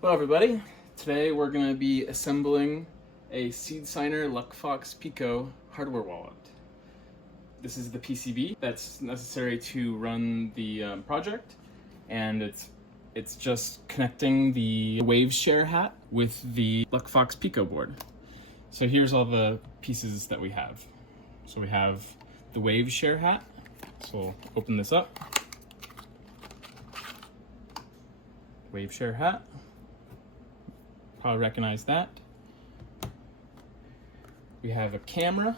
Hello everybody, today we're going to be assembling a SeedSigner LuckFox Pico hardware wallet. This is the PCB that's necessary to run the project, and it's just connecting the wave share hat with the LuckFox Pico board. So here's all the pieces that we have. So we have the wave share hat, so we'll open this up. Wave share hat. Probably recognize that. We have a camera,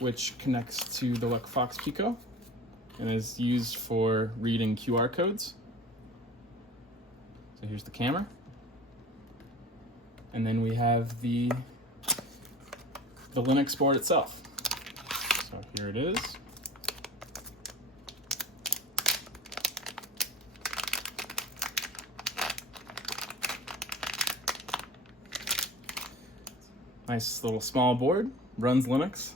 which connects to the LuckFox Pico and is used for reading QR codes. So here's the camera. And then we have the Linux board itself. So here it is. Nice little small board, runs Linux,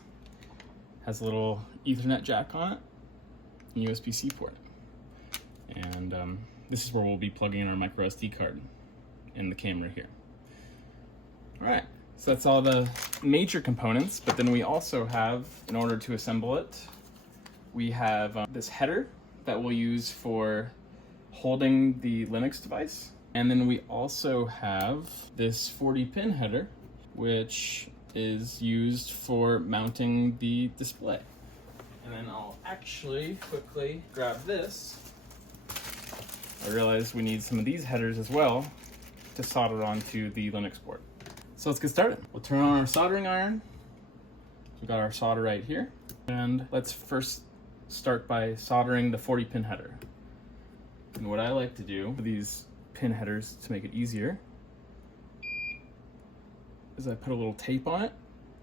has a little Ethernet jack on it, and USB-C port. And this is where we'll be plugging in our micro SD card in the camera here. All right, so that's all the major components, but then we also have, in order to assemble it, we have this header that we'll use for holding the Linux device. And then we also have this 40-pin header, which is used for mounting the display. And then I'll actually quickly grab this. I realized we need some of these headers as well to solder onto the Linux board. So let's get started. We'll turn on our soldering iron. We've got our solder right here. And let's first start by soldering the 40-pin header. And what I like to do with these pin headers to make it easier is I put a little tape on it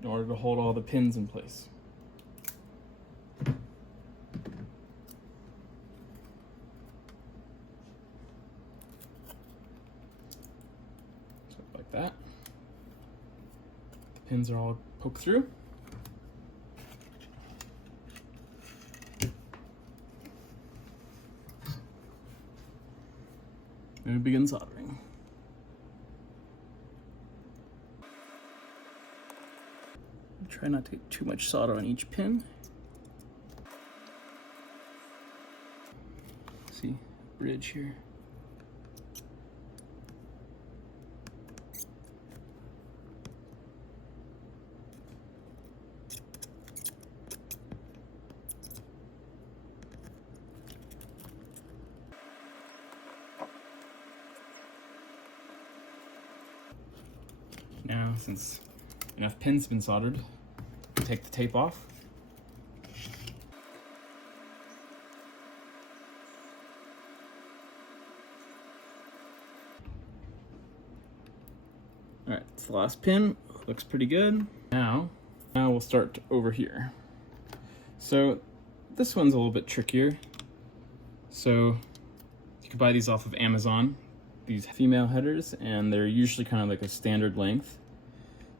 in order to hold all the pins in place. So like that. The pins are all poked through. And we begin soldering. Try not to get too much solder on each pin. See, bridge here. Now, since enough pins have been soldered, take the tape off. All right, it's the last pin. Looks pretty good. Now we'll start over here. So this one's a little bit trickier. So you can buy these off of Amazon, these female headers, and they're usually kind of like a standard length.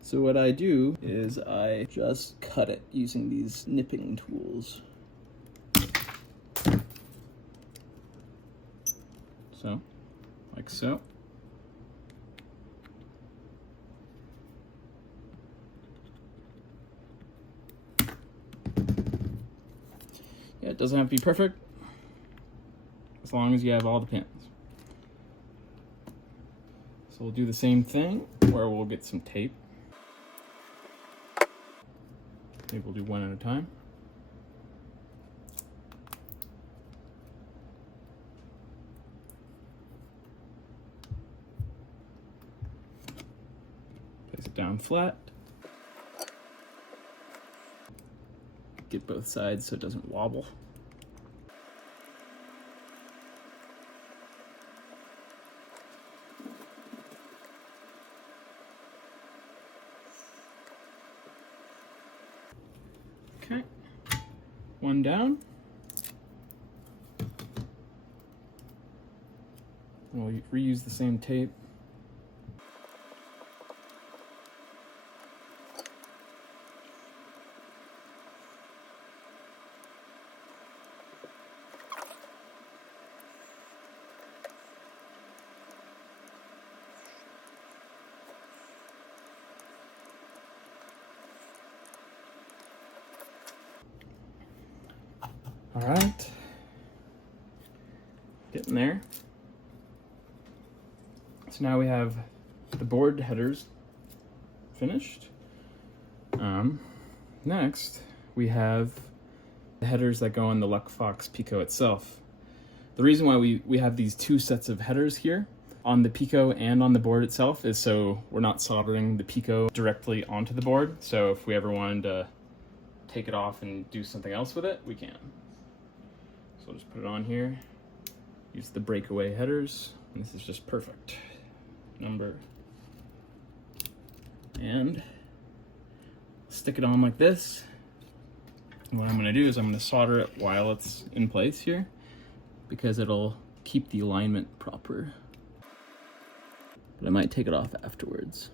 So what I do is I just cut it using these nipping tools. So, like so. Yeah, it doesn't have to be perfect, as long as you have all the pins. So we'll do the same thing, where we'll get some tape. Maybe we'll do one at a time. Place it down flat. Get both sides so it doesn't wobble. Okay, one down. We'll reuse the same tape. All right, getting there. So now we have the board headers finished. Next, we have the headers that go on the LuckFox Pico itself. The reason why we have these two sets of headers here on the Pico and on the board itself is so we're not soldering the Pico directly onto the board. So if we ever wanted to take it off and do something else with it, we can. So I'll just put it on here, use the breakaway headers, and this is just perfect. Number, and stick it on like this. And what I'm going to do is I'm going to solder it while it's in place here, because it'll keep the alignment proper. But I might take it off afterwards.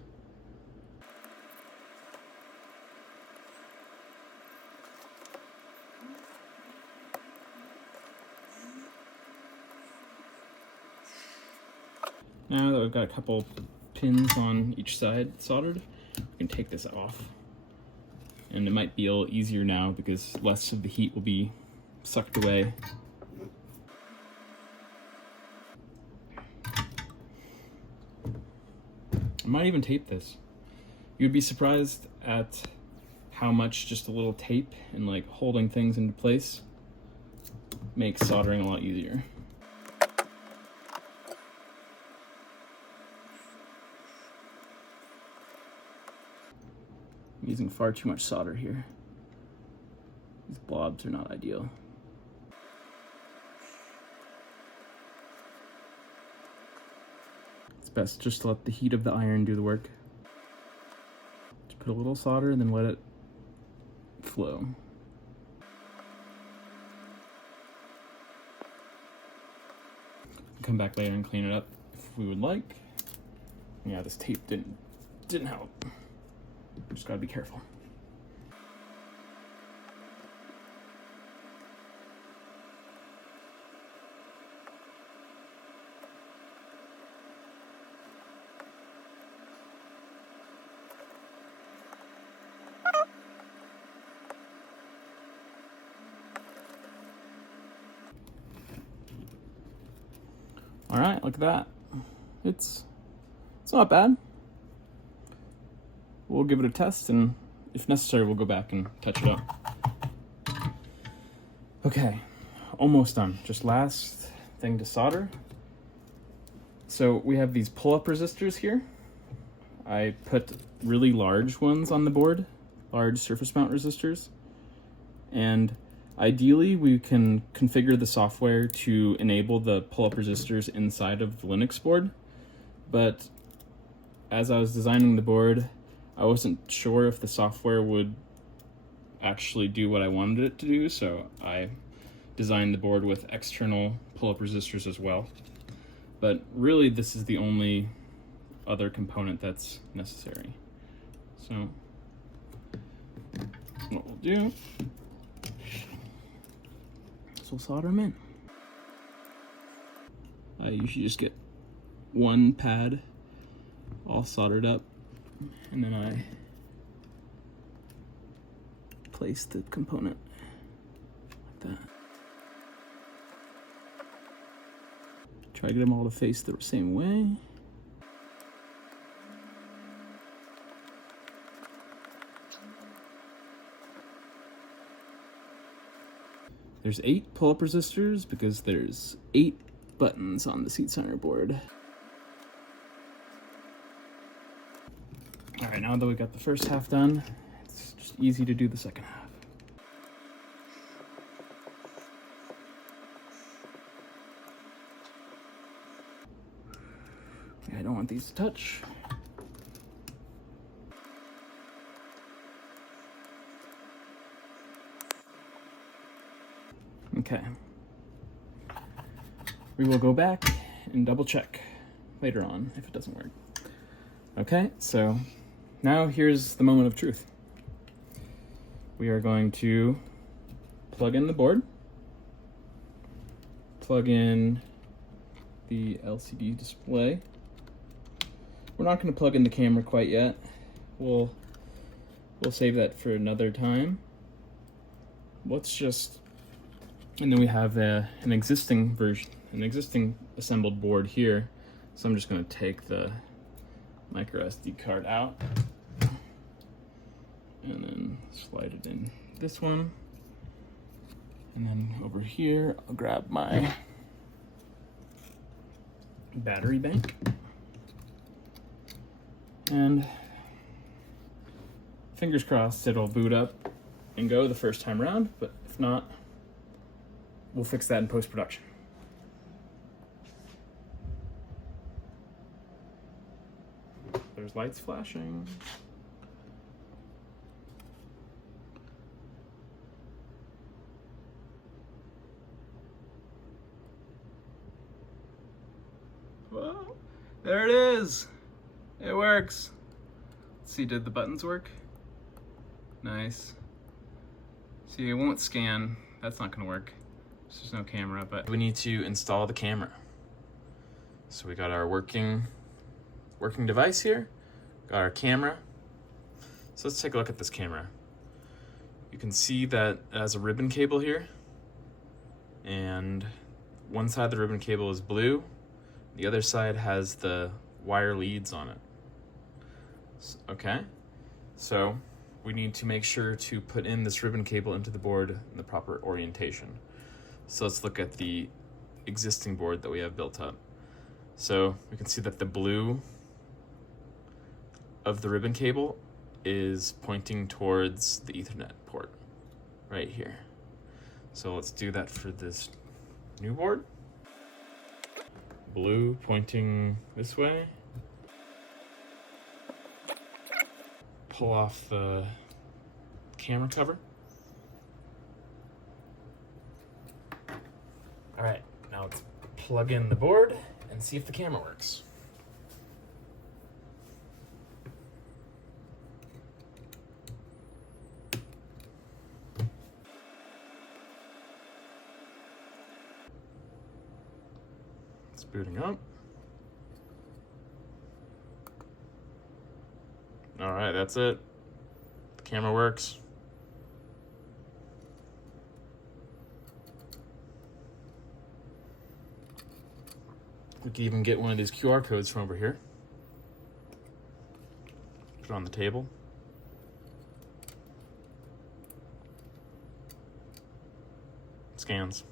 Now that we've got a couple pins on each side soldered, we can take this off. And it might be a little easier now because less of the heat will be sucked away. I might even tape this. You'd be surprised at how much just a little tape and like holding things into place makes soldering a lot easier. I'm using far too much solder here. These blobs are not ideal. It's best just to let the heat of the iron do the work. Just put a little solder and then let it flow. Come back later and clean it up if we would like. Yeah, this tape didn't help. Just gotta be careful. All right, look at that. It's not bad. We'll give it a test, and if necessary, we'll go back and touch it up. Okay, almost done. Just last thing to solder. So we have these pull-up resistors here. I put really large ones on the board, large surface mount resistors. And ideally, we can configure the software to enable the pull-up resistors inside of the Linux board. But as I was designing the board, I wasn't sure if the software would actually do what I wanted it to do, so I designed the board with external pull-up resistors as well. But really, this is the only other component that's necessary. So what we'll do is we'll solder them in. I usually just get one pad all soldered up, and then I place the component like that. Try to get them all to face the same way. There's 8 pull-up resistors because there's 8 buttons on the SeedSigner board. All right, now that we got the first half done, it's just easy to do the second half. Okay, I don't want these to touch. Okay. We will go back and double check later on if it doesn't work. Okay, so now here's the moment of truth. We are going to plug in the board, plug in the LCD display. We're not going to plug in the camera quite yet. We'll save that for another time. Let's just And then we have an existing assembled board here. So I'm just going to take the micro SD card out and then slide it in this one. And then over here, I'll grab my battery bank. And fingers crossed it'll boot up and go the first time around, but if not, we'll fix that in post-production. There's lights flashing. Whoa, there it is. It works. Let's see, did the buttons work? Nice. See, it won't scan. That's not gonna work. There's no camera, but we need to install the camera. So we got our working device here, got our camera. So let's take a look at this camera. You can see that it has a ribbon cable here, and one side of the ribbon cable is blue, the other side has the wire leads on it. Okay, so we need to make sure to put in this ribbon cable into the board in the proper orientation. So let's look at the existing board that we have built up. So we can see that the blue of the ribbon cable is pointing towards the Ethernet port right here. So let's do that for this new board. Blue pointing this way. Pull off the camera cover. All right, now let's plug in the board and see if the camera works. It's booting up. All right, that's it. The camera works. We can even get one of these QR codes from over here. Put it on the table. Scans.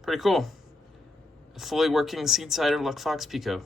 Pretty cool. A fully working SeedSigner LuckFox Pico.